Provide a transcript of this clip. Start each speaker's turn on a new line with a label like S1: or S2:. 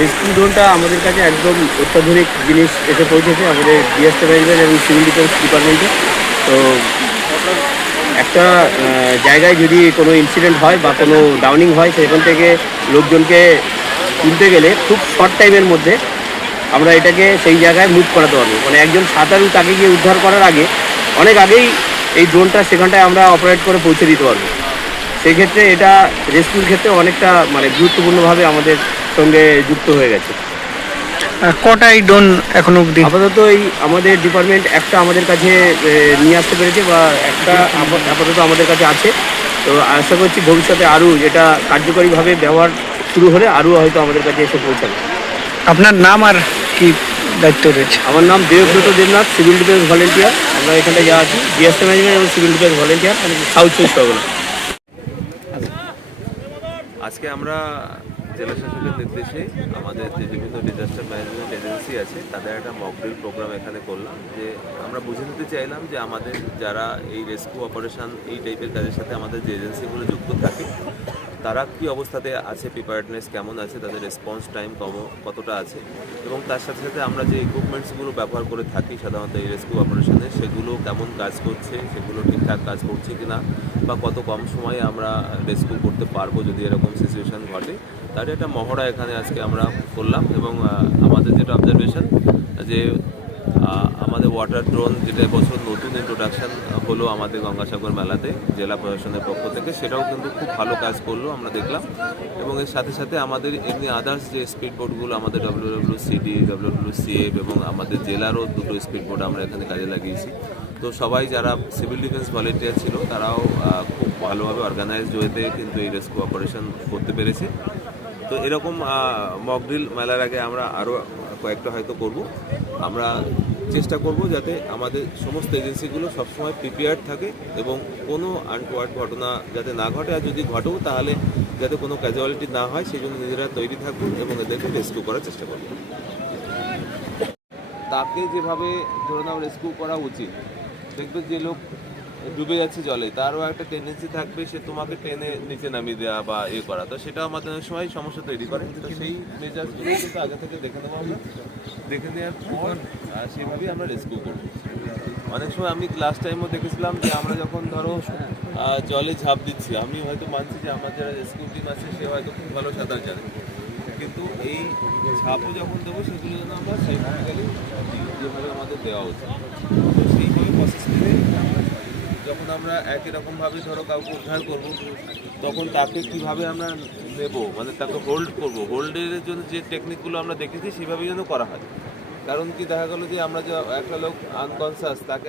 S1: Rescue ড্রোনটা আমাদের কাছে একদম অত্যাধুনিক জিনিস এসে পৌঁছেছে আমাদের ডিএসটি ম্যানেজমেন্ট এবং সিভিল ডিফেন্স ডিপার্টমেন্টে তো একটা জায়গায় যদি কোনো ইনসিডেন্ট হয় বা কোনো ডাউনিং হয়, সেখান থেকে লোকজনকে তুলতে গেলে খুব শর্ট টাইমের মধ্যে আমরা এটাকে সেই জায়গায় মুভ করাতে পারব। মানে একজন সাঁতারু তাকে গিয়ে উদ্ধার করার আগে, অনেক আগেই এই ড্রোনটা সেখানটায় আমরা অপারেট করে পৌঁছে দিতে পারব। সেক্ষেত্রে এটা রেস্কিউর ক্ষেত্রে অনেকটা মানে গুরুত্বপূর্ণভাবে আমাদের সঙ্গে যুক্ত হয়ে গেছে।
S2: আহ, কটা এই ড্রোন এখন অবধি?
S1: আপাতত এই আমাদের ডিপার্টমেন্ট একটা আমাদের কাছে নিয়ে আসতে পেরেছে বা একটা আপাতত আমাদের কাছে আছে। তো আশা করছি ভবিষ্যতে আরও এটা কার্যকরীভাবে ব্যবহার শুরু হলে আরও হয়তো আমাদের কাছে এসে পৌঁছাবে।
S2: আপনার নাম আর কি দায়িত্ব রয়েছে?
S1: আমার নাম Debabrata Debnath civil defence volunteer. আমরা এখানে যা আছি ডিএসএ ম্যানেজমেন্ট এবং সিভিল ডিফেন্স ভলেন্টিয়ার সাউথ চব্বিশ পরগনা
S3: আজকে আমরা জেলা শাসকের নির্দেশে আমাদের যে বিভিন্ন ডিজাস্টার ম্যানেজমেন্ট এজেন্সি আছে, তাদের একটা মকড্রিল প্রোগ্রাম এখানে করলাম যে আমরা বুঝে নিতে চাইলাম যে আমাদের যারা এই রেস্কিউ অপারেশন এই টাইপের কাজের সাথে আমাদের যে এজেন্সিগুলো যুক্ত থাকে, তারা কি অবস্থাতে আছে প্রিপারেডনেস কেমন আছে, তাদের রেসপন্স টাইম কম, কতটা আছে এবং তার সাথে সাথে আমরা যে ইকুইপমেন্টসগুলো ব্যবহার করে থাকি সাধারণত এই রেস্কিউ অপারেশনে সেগুলো কেমন কাজ করছে, সেগুলো ঠিকঠাক কাজ করছে কি না বা কত কম সময়ে আমরা রেস্কিউ করতে পারব যদি এরকম সিচুয়েশন ঘটে তার একটা মহড়া এখানে আজকে আমরা করলাম এবং আমাদের যেটা অবজারভেশন যে আমাদের ওয়াটার ড্রোন যেটা এবছর নতুন ইন্ট্রোডাকশন হলো আমাদের গঙ্গাসাগর মেলাতে, জেলা প্রশাসনের পক্ষ থেকে, সেটাও কিন্তু খুব ভালো কাজ করল, আমরা দেখলাম। এবং এর সাথে সাথে আমাদের এমনি আদার্স যে স্পিড বোটগুলো আমাদের W W CD W W CF এবং আমাদের জেলারও দুটো স্পিড বোট আমরা এখানে কাজে লাগিয়েছি। তো সবাই যারা সিভিল ডিফেন্স ভলেন্টিয়ার ছিল, তারাও খুব ভালোভাবে অর্গানাইজড হয়েতে কিন্তু এই রেস্কিউ অপারেশন করতে পেরেছে। তো এরকম মকড্রিল মেলার আগে আমরা আরও কয়েকটা হয়তো করব। আমরা চেষ্টা করব যাতে আমাদের সমস্ত এজেন্সিগুলো সবসময় প্রিপেয়ার্ড থাকে এবং কোনো আনটোয়ার্ড ঘটনা যাতে না ঘটে। আর যদি ঘটেও, তাহলে যাতে কোনো ক্যাজুয়ালিটি না হয় সেই জন্য নিজেরা তৈরি থাকুন এবং এদেরকে রেস্কিউ করার চেষ্টা করব তাকে যেভাবে ধরে নাও রেস্কিউ করা উচিত, দেখবে যে লোক ডুবে যাচ্ছে জলে। তারও একটা টেন্ডেন্সি থাকবে সে তোমাকে টেনে নিচে নামিয়ে দেওয়া বা ইয়ে করা। তো সেটা আমাদের সময় সমস্যা তৈরি করে। তো সেই মেজাজগুলো কিন্তু আগে থেকে দেখে নেওয়া আমরা দেখে নেওয়ার পর আহ, সেইভাবেই আমরা রেস্কিউ করব। অনেক সময় আমি লাস্ট টাইমও দেখেছিলাম যে আমরা যখন ধরো জলে ঝাঁপ দিচ্ছি আমি হয়তো মানছি যে আমার যারা রেস্কিউ টিম আছে সে হয়তো খুব ভালো সাঁতার জানে। কিন্তু এই ঝাঁপও যখন দেবো সেগুলো যেন আমরা সাইন্টিফিক্যালি যেভাবে আমাদের দেওয়া উচিত। তো সেইভাবে প্রসেস করে যখন আমরা একই রকমভাবে ধরো কাউকে উদ্ধার করব, তখন তাকে কীভাবে আমরা নেব? মানে তাকে হোল্ড করব? হোল্ডের জন্য যে টেকনিকগুলো আমরা দেখেছি, সেভাবেই যেন করা হয়। কারণ কি, দেখা গেলো যে আমরা যে একটা লোক আনকনসাস তাকে